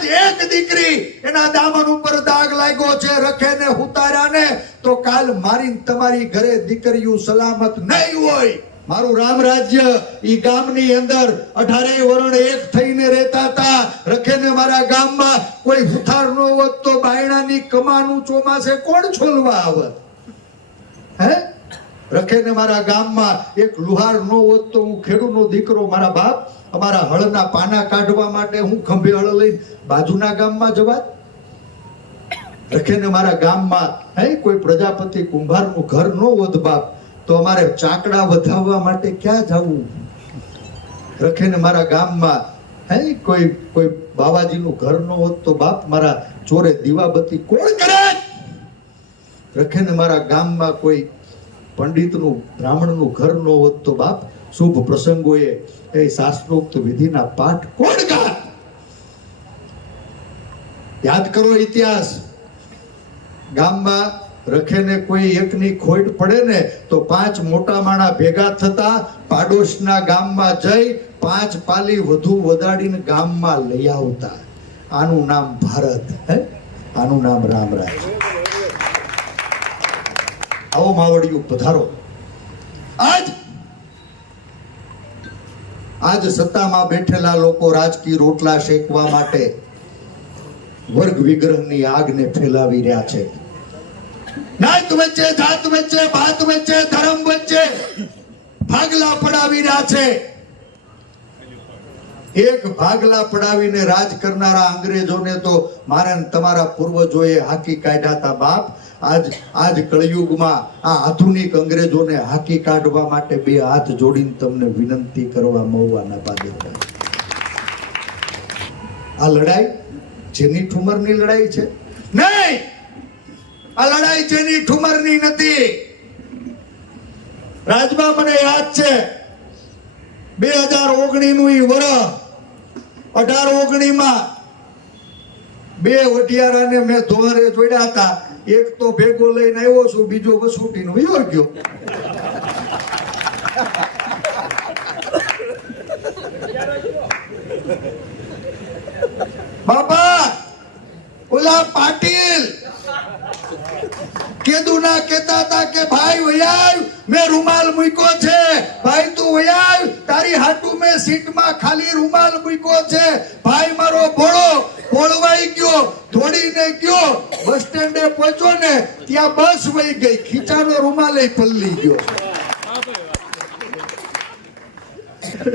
જ એક દીકરી એના દામન ઉપર દાગ લાગ્યો છે રખે ને ઉતાર્યા તો કાલ મારી તમારી ઘરે દીકરીઓ સલામત નહીં હોય મારું રામ રાજ્ય ઈ ગામની અંદર અઢારે વરણ એક થઈને રહેતા હતા રખેને મારા ગામમાં કોઈ હુથાર ન હોત તો બાયણાની કમાનું ચોમાસે કોણ છોલવા આવત હે રખે ને મારા ગામમાં એક લુહાર નો હોત તો હું ખેડૂતનો દીકરો મારા બાપ અમારા હળના પાના કાઢવા માટે હું ખંભે હળ લઈને બાજુના ગામમાં જવા રખેને મારા ગામમાં હે કોઈ પ્રજાપતિ કુંભારનું ઘર નો હોત બાપ તો અમારે ચાકડા વધાવવા માટે ક્યાં જવું રખેને મારા ગામમાં હે કોઈ કોઈ બાવાજીનું ઘર નો હોત તો બાપ મારા ચોરે દીવાબત્તી કોણ કરે રખેને મારા ગામમાં કોઈ પંડિતનું બ્રાહ્મણનું ઘર ન હોત બાપ શુભ પ્રસંગોએ એ શાસ્ત્રોક્ત વિધિના પાઠ કોણ ગાત યાદ કરો ઇતિહાસ ગામમાં રખેને કોઈ એકની ખોઈટ પડે ને તો પાંચ મોટા માણા ભેગા થતા પાડોશના ગામમાં જઈ પાંચ પાલી વધુ વધાડીને ગામમાં લઈ આવતા આનું નામ ભારત હે આનું નામ રામ રાજ આવો માવડીઓ પધારો આજ આજ સત્તામાં બેઠેલા લોકો રાજકીય રોટલા શેકવા માટે વર્ગ વિગ્રહની આગને ફેલાવી રહ્યા છે નાત વચ્ચે જાત વચ્ચે ભાત વચ્ચે ધર્મ વચ્ચે ભાગલા પડાવી રહ્યા છે એક ભાગલા પડાવીને રાજ કરનારા અંગ્રેજોને તો મારા તમારા પૂર્વજોએ હાકી કાઢ્યા હતા બાપ આજ આજ કળિયુગમાં આ આધુનિક અંગ્રેજોને હાકી કાઢવા માટે બે હાથ જોડીને તમને વિનંતી કરવા મહુવાના પાદે આ લડાઈ જેની ઠુમરની લડાઈ છે નહીં આ લડાઈ જેની ઠુમરની નથી રાજમાં મને યાદ છે બે હજાર ઓગણી નું ઈ વર્ષ અઢાર ઓગણીમાં બે ને મેં ધોવારે જોડ્યા હતા એક તો ભેગો લઈને આવ્યો છું બીજો વસૂટીનો યો ગયો બાપા ઓલા પાટીલ કેદું ના કેતા હતા કે ભાઈ વૈયાવ મેં રૂમાલ મૂક્યો છે ભાઈ તું વૈયાવ તારી હાટુ મેં સીટમાં ખાલી રૂમાલ મૂક્યો છે ભાઈ મારો ભોળો કોળવાઈ ગયો દોડીને ગયો બસ સ્ટેન્ડે પહોંચ્યો ને ત્યાં બસ વહી ગઈ ખીચાનો રૂમાલ પલ્લી ગયો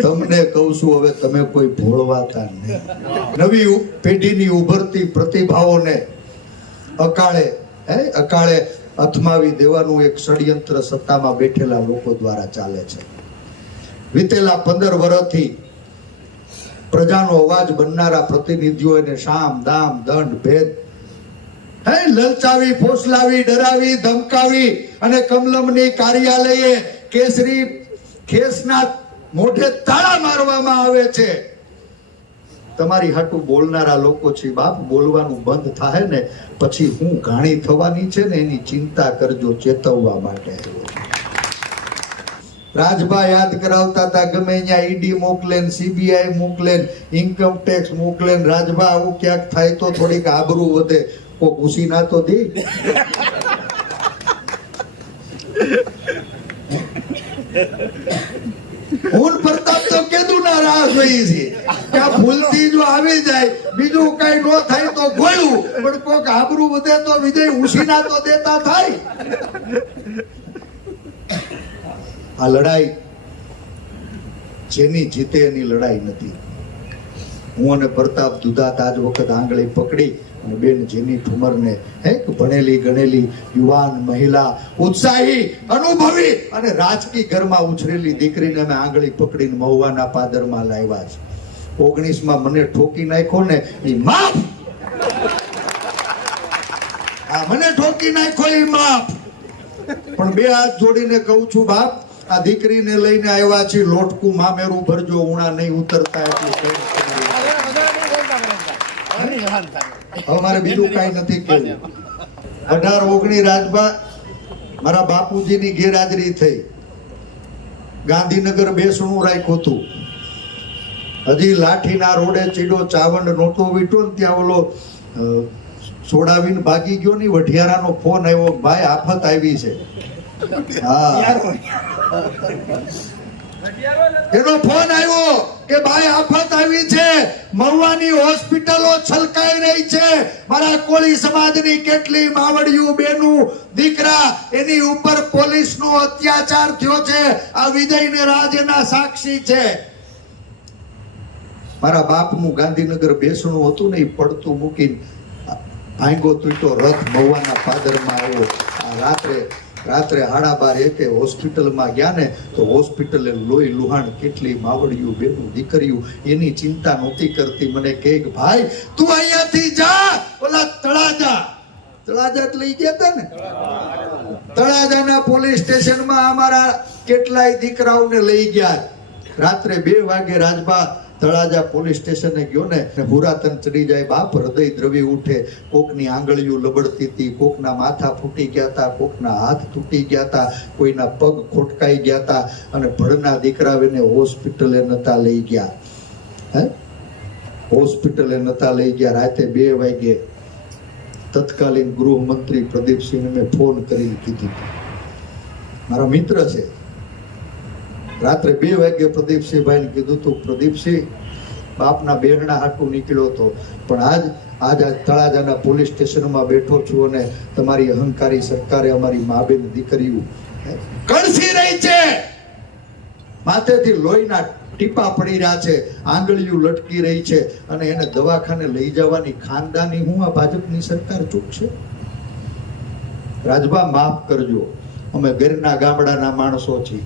તમને કહું છું હવે તમે કોઈ ભોળવાતા નહીં નવી પેઢીની ઉભરતી પ્રતિભાઓને અકાળે હે અકાળે અથમાવી દેવાનું એક ષડયંત્ર સત્તામાં બેઠેલા લોકો દ્વારા ચાલે છે વીતેલા પંદર વર્ષથી પ્રજાનો અવાજ બનનારા પ્રતિનિધિઓને એને શામ દામ દંડ ભેદ હે લલચાવી ફોસલાવી ડરાવી ધમકાવી અને કમલમની કાર્યાલયે કેસરી કેસના મોઢે તાળા મારવામાં આવે છે તમારી હાટુ બોલનારા લોકો છે બાપ બોલવાનું બંધ થાય ને પછી હું ઘાણી થવાની છે ને એની ચિંતા કરજો ચેતવવા માટે રાજભા યાદ કરાવતા હતા ગમે અહીંયા ઈડી મોકલે સીબીઆઈ મોકલે ઇન્કમ ટેક્સ મોકલે રાજભા આવું ક્યાંક થાય તો થોડીક આબરૂ વધે કોક ઘૂસી ના તો દે હું પ્રતાપ તો કેદુ ના રાહ હોય છે કે ભૂલથી જો આવી જાય બીજું કઈ ન થાય તો ગોયું પણ કોક આબરૂ વધે તો વિજય ઉસીના તો દેતા થાય આ લડાઈ જેની જીતે એની લડાઈ નથી હું અને પ્રતાપ દુધાત આજ વખત આંગળી પકડી અને બેન જેની ઠુમરને હે ભણેલી ગણેલી યુવાન મહિલા ઉત્સાહી અનુભવી અને રાજકી ઘરમાં ઉછરેલી દીકરીને અમે આંગળી પકડીને મહુવાના પાદરમાં લાવ્યા છે ઓગણીસમાં મને ઠોકી નાખ્યો ને એ માફ મને ઠોકી નાખ્યો એ માફ પણ બે હાથ જોડીને કહું છું બાપ આ દીકરીને લઈને આવ્યા છીએ લોટકું મામેરું ભરજો ઉણા નહીં ઉતરતા એટલું અમારે બીજું કઈ નથી કહેવું અઢાર ઓગણી રાજભા મારા બાપુજીની ગેરહાજરી થઈ ગાંધીનગર બેસણું રાખ્યું હતું હજી લાઠીના રોડે ચીડો ચાવંડ નહોતો વીટો ને ત્યાં ઓલો સોડાવીને ભાગી ગયો ની વઢિયારાનો ફોન આવ્યો ભાઈ આફત આવી છે એનો ફોન આવ્યો કે ભાઈ આફત આવી છે મહુવાની હોસ્પિટલો છલકાઈ રહી છે મારા કોળી સમાજની કેટલી માવડિયું બેનું દીકરા એની ઉપર પોલીસનો અત્યાચાર થયો છે આ વિજયને રાજ એના સાક્ષી છે મારા બાપનું ગાંધીનગર બેસણું હતું ને એ પડતું મૂકીને ભાંગો તૂટ્યો રથ મહુવાના પાદરમાં આવ્યો રાત્રે રાત્રે હાડા બાર એકે હોસ્પિટલમાં ગયા ને તો હોસ્પિટલે લોહી લુહાણ કેટલી માવડિયું બેનું દીકરીયું એની ચિંતા નહોતી કરતી મને કે ભાઈ તું અહીંયાથી જા ઓલા તળાજા તળાજા લઈ ગયા હતા ને તળાજાના પોલીસ સ્ટેશનમાં અમારા કેટલાય દીકરાઓને લઈ ગયા રાત્રે બે વાગે રાજભા તળાજા પોલીસ સ્ટેશને ગયો ને ભૂરાતન ચડી જાય બાપ હૃદય દ્રવી ઉઠે કોકની આંગળીઓ લબડતી હતી કોકના માથા ફૂટી ગયા હતા કોકના હાથ તૂટી ગયા હતા કોઈના પગ ખોટકાઈ ગયા હતા અને ભળના દીકરાને હોસ્પિટલે નતા લઈ ગયા હે હોસ્પિટલે નતા લઈ ગયા રાતે બે વાગે તત્કાલીન ગૃહમંત્રી પ્રદીપસિંહને મેં ફોન કરીને કીધું મારો મિત્ર છે રાત્રે બે વાગ્યે પ્રદીપસિંહભાઈને કીધું હતું પ્રદીપસિંહ બાપના બેહણા હાટું નીકળ્યો હતો પણ આજ આજ આજ તળાજાના પોલીસ સ્ટેશનમાં બેઠો છું અને તમારી અહંકારી સરકારે અમારી મા બેન દીકરીઓ કણસી રહી છે માથેથી લોહીના ટીપા પડી રહ્યા છે આંગળીઓ લટકી રહી છે અને એને દવાખાને લઈ જવાની ખાનદાની હું આ ભાજપની સરકાર ચૂકશે છે રાજભા માફ કરજો અમે ગરના ગામડાના માણસો છીએ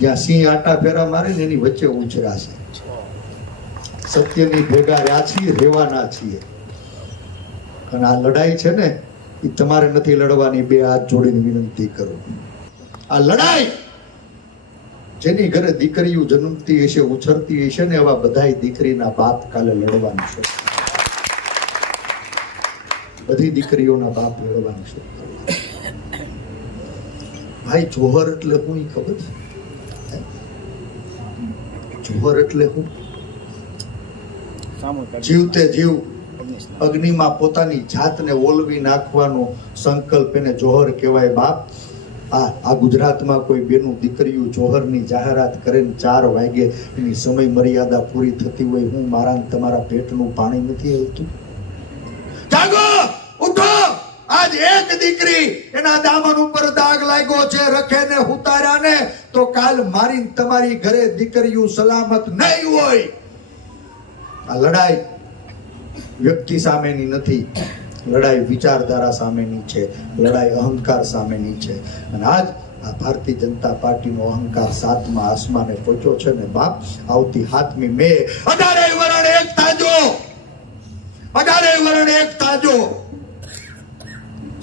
જ્યાં સિંહ આટા ફેરા મારે ને એની વચ્ચે ઉછરાશે સત્યની ભેગા રહ્યા છીએ રહેવાના છીએ અને આ લડાઈ છે ને એ તમારે નથી લડવાની બે હાથ જોડીને વિનંતી કરો આ લડાઈ જેની ઘરે દીકરીઓ જન્મતી હશે ઉછરતી હશે ને એવા બધાય દીકરીના બાપ કાલે લડવાનું છે બધી દીકરીઓના બાપ લડવાનું છે ભાઈ જોહર એટલે હું એ ખબર જોહર એટલે હું જીવતે જીવ અગ્નિમાં પોતાની જાતને ઓલવી નાખવાનો સંકલ્પ એને જોહર કહેવાય બાપ આ આ ગુજરાતમાં કોઈ બેનું દીકરીઓ જોહરની જાહેરાત કરે ને ચાર વાગે એની સમય મર્યાદા પૂરી થતી હોય હું મારા તમારા પેટનું પાણી નથી આવતું જાગો આજ એક દીકરી એના દામન ઉપર દાગ લાગ્યો છે રખે ને ઉતાર્યા ને તો કાલ મારી તમારી ઘરે દીકરીઓ સલામત નહીં હોય આ લડાઈ વ્યક્તિ સામેની નથી લડાઈ વિચારધારા સામેની છે લડાઈ અહંકાર સામેની છે અને આજ આ ભારતીય જનતા પાર્ટીનો અહંકાર સાતમા આસમાને પહોંચ્યો છે ને બાપ આવતી હાથમી મે અઢારે વરણ એક તાજો અઢારે વરણ એક તાજો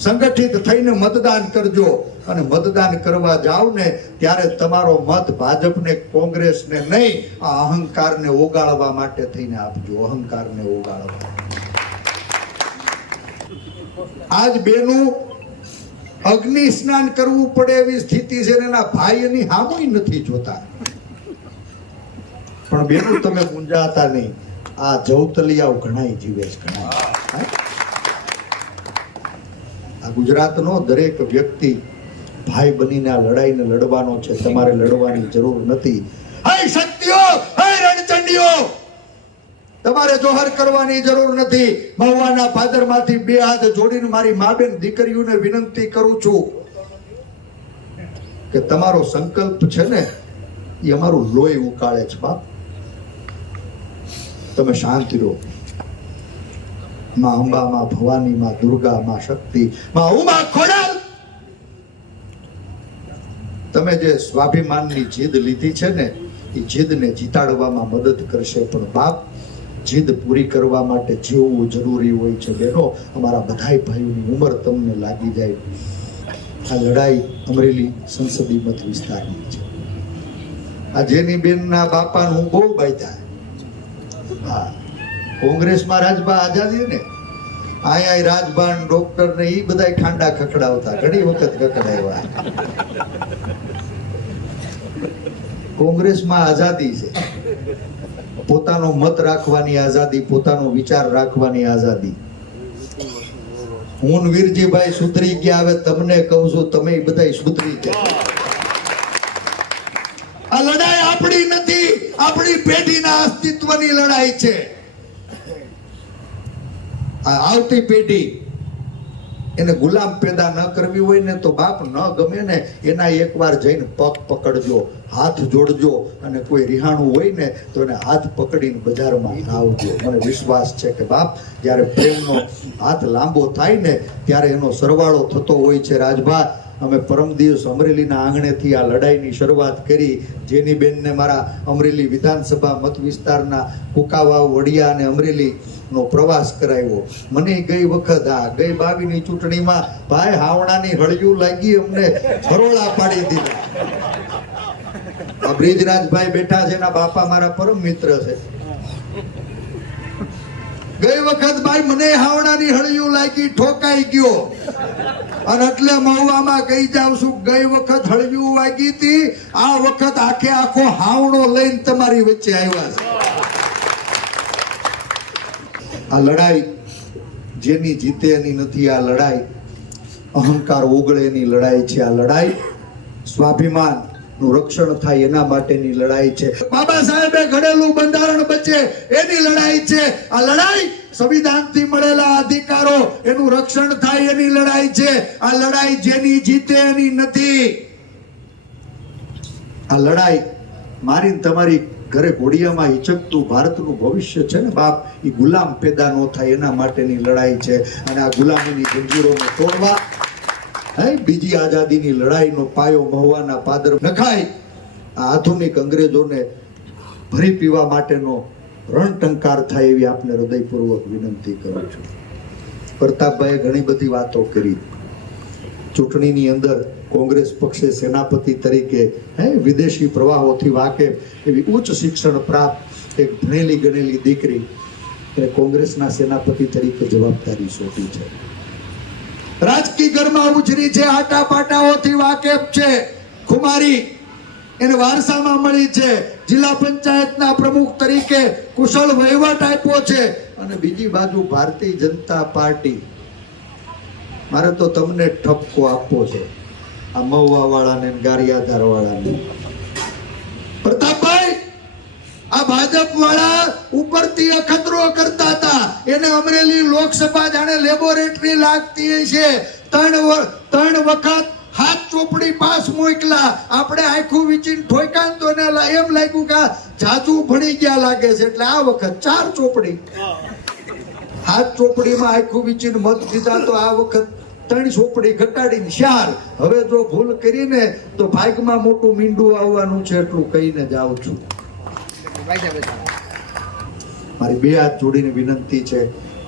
સંગઠિત થઈને મતદાન કરજો અને મતદાન કરવા જાઓ ને ત્યારે તમારો મત ભાજપને કોંગ્રેસને નહીં આ અહંકારને ઓગાળવા માટે થઈને આપજો અહંકારને ઓગાળવા આજ બેનું અગ્નિ સ્નાન કરવું પડે એવી સ્થિતિ છે એના ભાઈ એની હામુઈ નથી જોતા પણ બેનું તમે ગુંજાતા નહીં આ જવતલિયાઓ ઘણા જીવે છે ઘણા ગુજરાતનો દરેક વ્યક્તિ ભાઈ બનીને આ લડાઈને લડવાનો છે તમારે લડવાની જરૂર નથી હે શક્તિઓ હે રણચંડીઓ તમારે જોહર કરવાની જરૂર નથી મહુવાના ફાધરમાંથી બે હાથ જોડીને મારી માબેન દીકરીઓને વિનંતી કરું છું કે તમારો સંકલ્પ છે ને એ અમારું લોહી ઉકાળે છે બાપ તમે શાંતિ રહો માં અંબા માં ભવાની માં દુર્ગા માં શક્તિ માં ઉમા ખોડાલ તમે જે સ્વાભિમાનની જીદ લીધી છે ને એ જીદને જીતાડવામાં મદદ કરશે પણ બાપ જીદ પૂરી કરવા માટે જીવવું જરૂરી હોય છે બેનો અમારા બધાય ભાઈઓની ઉંમર તમને લાગી જાય આ લડાઈ અમરેલી સંસદીય મત વિસ્તારની છે આ જેની બેનના બાપાનું બહુ બાયતા હા કોંગ્રેસમાં રાજભા આઝાદી ને અહીંયા રાજભાન ડોક્ટર ને એ બધા ઠંડા ખખડાવતા ઘણી વખત ખખડાવ્યા કોંગ્રેસમાં આઝાદી છે પોતાનો મત રાખવાની આઝાદી પોતાનો વિચાર રાખવાની આઝાદી હું વીરજીભાઈ સુધરી ગયા હવે તમને કહું છું તમે બધા સુધરી ગયા આ લડાઈ આપણી નથી આપણી પેઢીના અસ્તિત્વની લડાઈ છે આવતી પેઢી એને ગુલામ પેદા ન કરવી હોય ને તો બાપ ન ગમે ને એના એકવાર જઈને પગ પકડજો હાથ જોડજો અને કોઈ રિહાણું હોય ને તો એને હાથ પકડીને બજારમાં આવજો મને વિશ્વાસ છે કે બાપ જ્યારે પ્રેમનો હાથ લાંબો થાય ને ત્યારે એનો સરવાળો થતો હોય છે રાજભા અમે પરમ દિવસ અમરેલીના આંગણેથી આ લડાઈની શરૂઆત કરી જેની બેનને મારા અમરેલી વિધાનસભા મત વિસ્તારના કુકાવાવ વડિયા અને અમરેલી નો પ્રવાસ કરાવ્યો મને ગઈ વખત આ ગઈ બાવીની ચૂંટણીમાં ભાઈ હાવણાની હળિયું લાગી અમને હરોળા પાડી દીધા બ્રિજરાજભાઈ બેઠા છે એના બાપા મારા પરમ મિત્ર છે ગઈ વખત ભાઈ મને હાવણાની હળિયું લાગી ઠોકાઈ ગયો અને એટલે મહુવામાં ગઈ જાઉં છું ગઈ વખત હળિયું વાગી હતી આ વખત આખે આખો હાવણો લઈને તમારી વચ્ચે આવ્યા છે આ લડાઈ જેની જીતે એની નથી આ લડાઈ અહંકાર ઓગળે એની લડાઈ છે આ લડાઈ સ્વાભિમાન નું રક્ષણ થાય એના માટેની લડાઈ છે બાબા સાહેબે ઘડેલું બંધારણ બચે એની લડાઈ છે આ લડાઈ સંવિધાનથી મળેલા અધિકારો એનું રક્ષણ થાય એની લડાઈ છે આ લડાઈ જેની જીતે એની નથી આ લડાઈ મારી તમારી ઘરે ઘોડિયામાં હિચકતું ભારતનું ભવિષ્ય છે ને બાપ એ ગુલામ પેદા ન થાય એના માટેની લડાઈ છે અને આ ગુલામીની જંજીરોને તોડવા હે બીજી આઝાદીની લડાઈનો પાયો મહુવાના પાદર નખાય આ આધુનિક અંગ્રેજોને ભરી પીવા માટેનો રણટંકાર થાય એવી આપને હૃદયપૂર્વક વિનંતી કરું છું પ્રતાપભાઈએ ઘણી બધી વાતો કરી ચૂંટણીની અંદર કોંગ્રેસ પક્ષે સેનાપતિ તરીકે હે વિદેશી પ્રવાહોથી વાકેફ એવી ઉચ્ચ શિક્ષણ પ્રાપ્ત એક ભણેલી ગણેલી દીકરી એ કોંગ્રેસના સેનાપતિ તરીકે જવાબદારી સોંપી છે રાજકી ઘરમાં ઉછરી છે આટા પાટાઓથી વાકેફ છે ખુમારી એને વારસામાં મળી છે જિલ્લા પંચાયતના પ્રમુખ તરીકે કુશળ વહીવટ આપ્યો છે અને બીજી બાજુ ભારતીય જનતા પાર્ટી મારે તો તમને ઠપકો આપવો છે આ મહુવા વાળાને ગારિયાધાર વાળાને પ્રતાપભાઈ આ ભાજપ વાળા ઉપરથી અખતરો કરતા હતા એને અમરેલી લોકસભા જાણે લેબોરેટરી લાગતી છે ત્રણ ત્રણ વખત હાથ ચોપડી પાસ મોકલા આપણે આખું વિચીન ઠોકાન તો ને એમ લાગ્યું કે જાજુ ભણી ગયા લાગે છે એટલે આ વખત ચાર ચોપડી હાથ ચોપડીમાં આખું વિચીન મત દીધા તો આ વખત ત્રણ સોપડી ઘટાડીને ચાર હવે જો ભૂલ કરીને તો ભાગમાં મોટું મીંડું આવવાનું છે એટલું કહીને જાઉં છું મારી બે હાથ જોડીને વિનંતી છે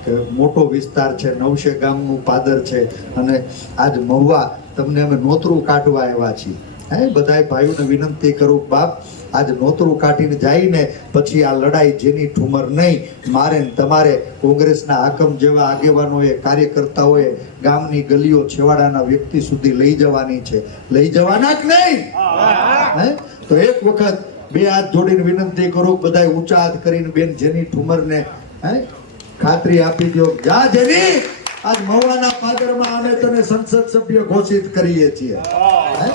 કે મોટો વિસ્તાર છે નવશે ગામનું પાદર છે અને આજ મહુવા તમને અમે નોતરું કાઢવા આવ્યા છીએ હે બધાય ભાઈઓને વિનંતી કરું બાપ આજ નોતરું કાઢીને જઈને પછી આ લડાઈ જેની ઠુમર નહીં મારે તમારે કોંગ્રેસના હાકમ જેવા આગેવાનોએ કાર્યકર્તાઓએ ગામની ગલીઓ છેવાડાના વ્યક્તિ સુધી લઈ જવાની છે લઈ જવાના જ નહીં હે તો એક વખત બે હાથ જોડીને વિનંતી કરો બધા ઊંચા હાથ કરીને બેન જેની ઠુમરને હે ખાતરી આપી દો જા જેની આજ મવાના પાદરમાં અમે તને સંસદ સભ્ય ઘોષિત કરીએ છીએ હે